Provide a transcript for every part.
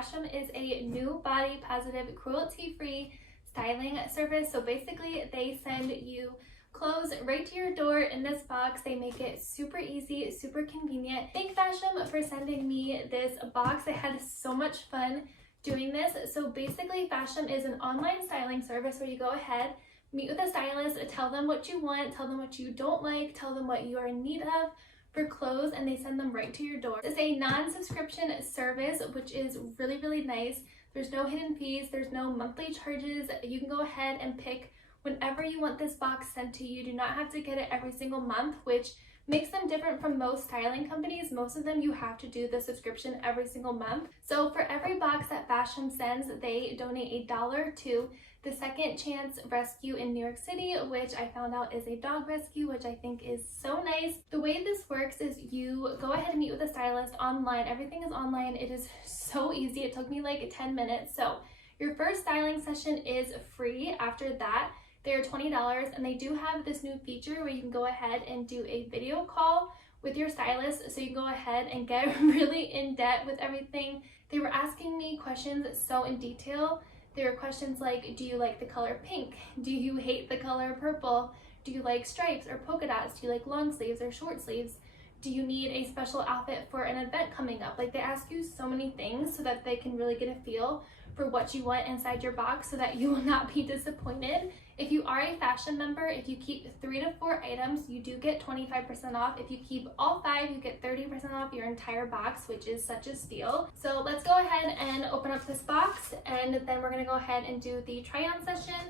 Fashom is a new body positive, cruelty-free styling service. So basically they send you clothes right to your door in this box. They make it super easy, super convenient. Thank Fashom for sending me this box. I had so much fun doing this. So basically Fashom is an online styling service where you go ahead, meet with a stylist, tell them what you want, tell them what you don't like, tell them what you are in need of for clothes, and they send them right to your door. It's a non-subscription service, which is really, really nice. There's no hidden fees, there's no monthly charges. You can go ahead and pick whenever you want this box sent to you. You do not have to get it every single month, which makes them different from most styling companies. Most of them you have to do the subscription every single month. So for every box that Fashom sends, they donate $1 to the Second Chance Rescue in New York City, which I found out is a dog rescue, which I think is so nice. The way this works is you go ahead and meet with a stylist online. Everything is online. It is so easy. It took me like 10 minutes. So your first styling session is free. After that, they're $20, and they do have this new feature where you can go ahead and do a video call with your stylist, so you can go ahead and get really in depth with everything. They were asking me questions so in detail. There were questions like, do you like the color pink? Do you hate the color purple? Do you like stripes or polka dots? Do you like long sleeves or short sleeves? Do you need a special outfit for an event coming up? Like, they ask you so many things so that they can really get a feel for what you want inside your box so that you will not be disappointed. If you are a Fashom member, if you keep 3 to 4 items, you do get 25% off. If you keep all 5, you get 30% off your entire box, which is such a steal. So let's go ahead and open up this box, and then we're gonna go ahead and do the try-on session.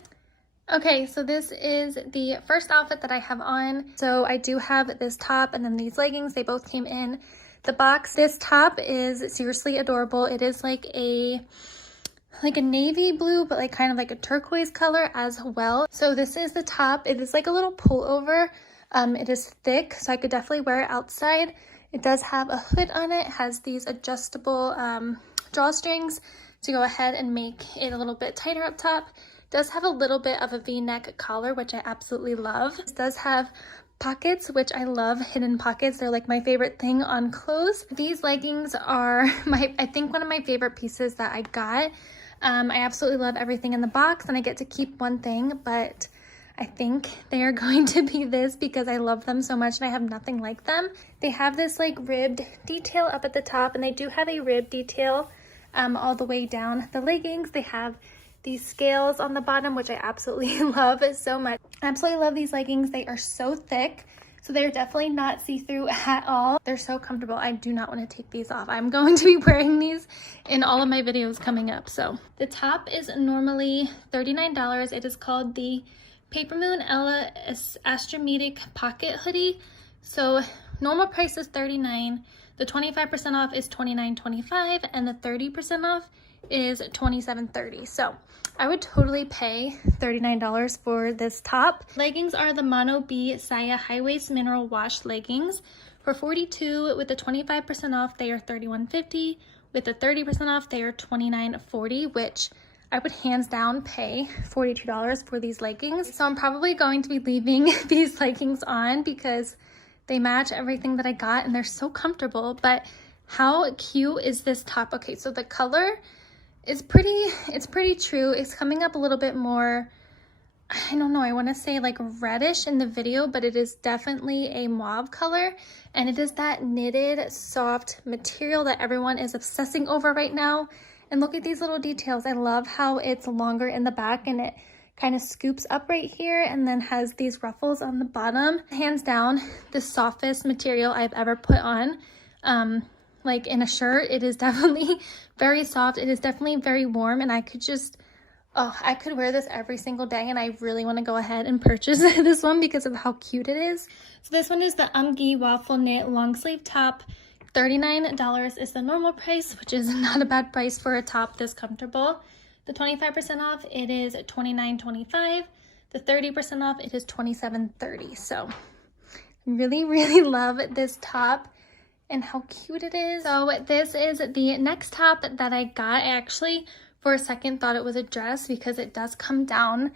Okay, so this is the first outfit that I have on. So I do have this top and then these leggings. They both came in the box. This top is seriously adorable. It is like a navy blue, but like kind of like a turquoise color as well. So this is the top. It is like a little pullover. It is thick, so I could definitely wear it outside. It does have a hood on it. It has these adjustable drawstrings to go ahead and make it a little bit tighter up top. It does have a little bit of a v-neck collar, which I absolutely love. It does have pockets, which I love. Hidden pockets, they're like my favorite thing on clothes. These leggings are I think one of my favorite pieces that I got. I absolutely love everything in the box, and I get to keep one thing, but I think they are going to be this because I love them so much and I have nothing like them. They have this like ribbed detail up at the top, and they do have a rib detail all the way down the leggings. They have these scales on the bottom, which I absolutely love so much. I absolutely love these leggings. They are so thick, so they're definitely not see-through at all. They're so comfortable. I do not want to take these off. I'm going to be wearing these in all of my videos coming up. So the top is normally $39. It is called the Paper Moon Ella Astrometric Pocket Hoodie. So normal price is $39. The 25% off is $29.25, and the 30% off is $27.30. So I would totally pay $39 for this top. Leggings are the Mono B Saya High Waist Mineral Wash leggings. For $42, with the 25% off, they are $31.50. With the 30% off, they are $29.40, which I would hands down pay $42 for these leggings. So I'm probably going to be leaving these leggings on because they match everything that I got and they're so comfortable. But how cute is this top? Okay, so the color is pretty true. It's coming up a little bit more, I don't know, I want to say like reddish in the video, but it is definitely a mauve color, and it is that knitted soft material that everyone is obsessing over right now. And look at these little details. I love how it's longer in the back and it kind of scoops up right here and then has these ruffles on the bottom. Hands down, the softest material I've ever put on. Like in a shirt, it is definitely very soft. It is definitely very warm, and I could just, I could wear this every single day, and I really want to go ahead and purchase this one because of how cute it is. So this one is the Umgi Waffle Knit Long Sleeve Top. $39 is the normal price, which is not a bad price for a top this comfortable. The 25% off, it is $29.25. The 30% off, it is $27.30. So I really, really love this top and how cute it is. So this is the next top that I got. I actually, for a second, thought it was a dress because it does come down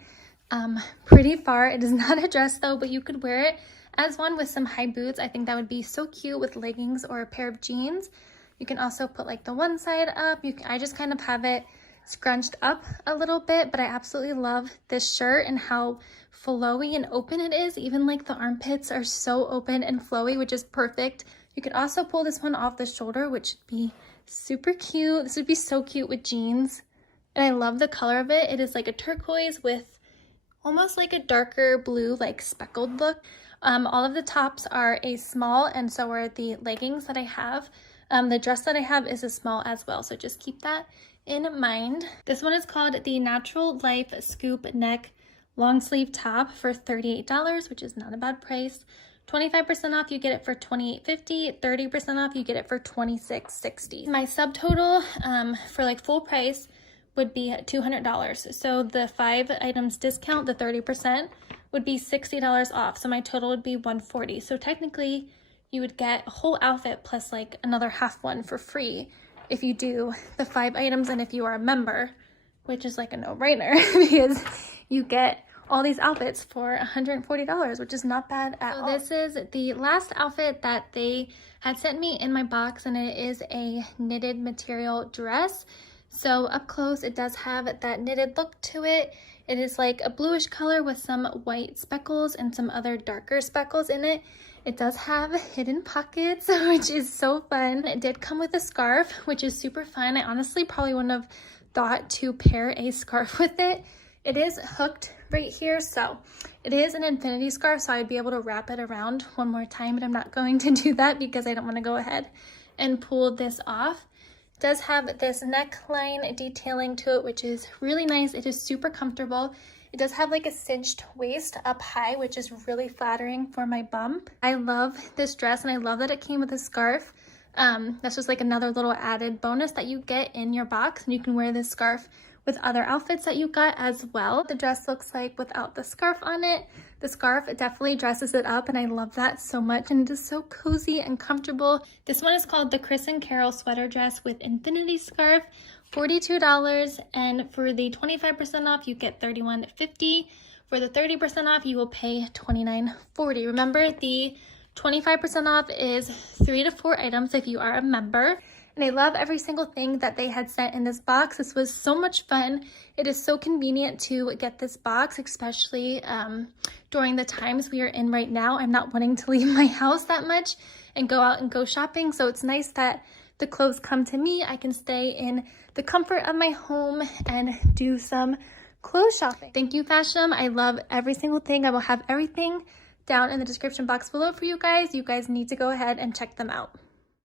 pretty far. It is not a dress though, but you could wear it as one with some high boots. I think that would be so cute with leggings or a pair of jeans. You can also put like the one side up. I just kind of have it scrunched up a little bit, but I absolutely love this shirt and how flowy and open it is. Even like the armpits are so open and flowy, which is perfect. You could also pull this one off the shoulder, which would be super cute. This would be so cute with jeans. And I love the color of it. It is like a turquoise with almost like a darker blue, like speckled look. All of the tops are a small, and so are the leggings that I have. The dress that I have is a small as well, so just keep that in mind. This one is called the Natural Life Scoop Neck Long Sleeve Top for $38, which is not a bad price. 25% off, you get it for $28.50. 30% off, you get it for $26.60. My subtotal for like full price would be $200. So the 5 items discount, the 30%, would be $60 off. So my total would be $140. So technically you would get a whole outfit plus like another half one for free if you do the 5 items and if you are a member, which is like a no-brainer because you get all these outfits for $140, which is not bad at all. This is the last outfit that they had sent me in my box, and it is a knitted material dress. So up close, it does have that knitted look to it. It is like a bluish color with some white speckles and some other darker speckles in it. It does have hidden pockets, which is so fun. It did come with a scarf, which is super fun. I honestly probably wouldn't have thought to pair a scarf with it. It is hooked right here, so it is an infinity scarf, so I'd be able to wrap it around one more time, but I'm not going to do that because I don't want to go ahead and pull this off. It does have this neckline detailing to it, which is really nice. It is super comfortable. It does have like a cinched waist up high, which is really flattering for my bump. I love this dress, and I love that it came with a scarf. That's just like another little added bonus that you get in your box, and you can wear this scarf with other outfits that you got as well. The dress looks like without the scarf on it. The scarf definitely dresses it up, and I love that so much, and it is so cozy and comfortable. This one is called the Chris and Carol sweater dress with infinity scarf, $42, and for the 25% off, you get $31.50. For the 30% off, you will pay $29.40. Remember, the 25% off is 3 to 4 items if you are a member. And I love every single thing that they had sent in this box. This was so much fun. It is so convenient to get this box, especially during the times we are in right now. I'm not wanting to leave my house that much and go out and go shopping. So it's nice that the clothes come to me. I can stay in the comfort of my home and do some clothes shopping. Thank you, Fashom. I love every single thing. I will have everything down in the description box below for you guys. You guys need to go ahead and check them out.